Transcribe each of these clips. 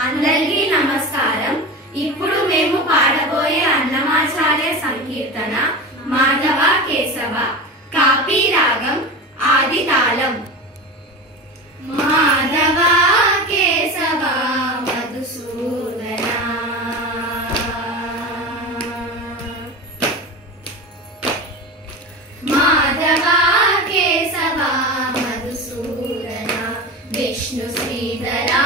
అందరికీ నమస్కారం. ఇప్పుడు మేము పాడబోయే అన్నమాచార్య సంకీర్తన మాధవ కేశవ, కాపీ రాగం, ఆది తాళం. మాధవ కేశవ మధుసూదన, మాధవ కేశవ మధుసూదన, విష్ణు శ్రీధరా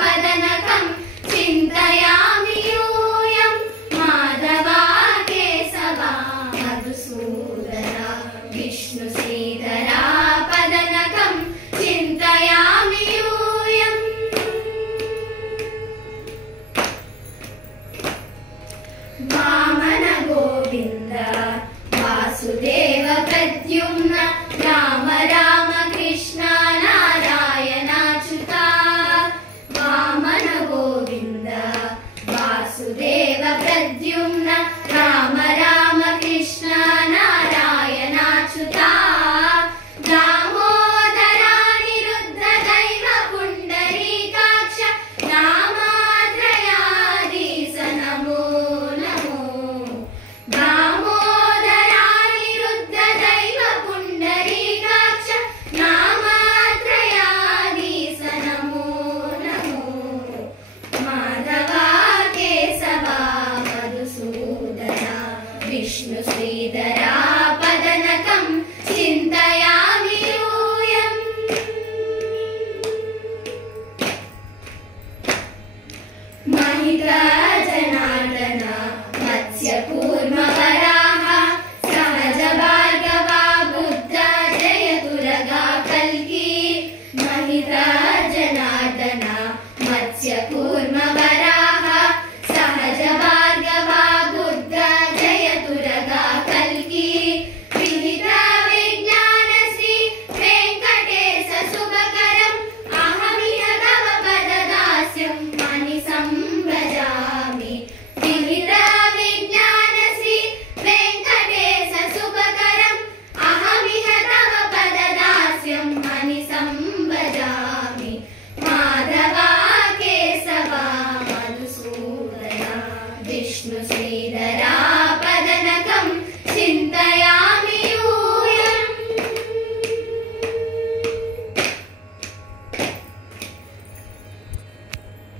పదనకం చింతయామి యూయం. మాధవ కేశవ మధుసూదన, విష్ణు శ్రీధరా పదనకం చింతయామి యూయం. వామన గోవింద వాసుదేవ ప్రద్యుమ్న, రామ రామ కృష్ణ నారాయణాచ్యుత. వామన గోవింద వాసుదేవ ప్రద్యుమ్న, రామ రామ కృష్ణ నారాయణాచ్యుత. దామోదరానిరుద్ధ దైవ పుండరీకాక్ష, నామాత్రయాధీశ నమో నమో. దామోదరానిరుద్ధ దైవ పుండరీకాక్ష, నామాత్రయాధీశ నమో నమో. మాధవ కేశవ మధుసూదన, విష్ణు శ్రీధరా పదనకం చింతయామి యూయం. మహిత జనార్దన మత్స్య కూర్మ వరాహ, సహజ భార్గవ బుద్ధ జయతురగా కల్కి. మహిత జనార్దన మత్స్య కూర్మ వరాహ, సహజ భార్గవ బుద్ధ జయతురగా కల్కి. విహిత విజ్ఞాన శ్రీ వెంకటేశ శుభకరం, అహమిహ తవ పదదాస్యం మనిసం భజామి. విహిత విజ్ఞాన శ్రీ వెంకటేశ శుభకరం, అహమిహ తవ పదదాస్యం మనిసం భజామి. మాధవ కేశవ మధుసూదన, విష్ణు శ్రీధర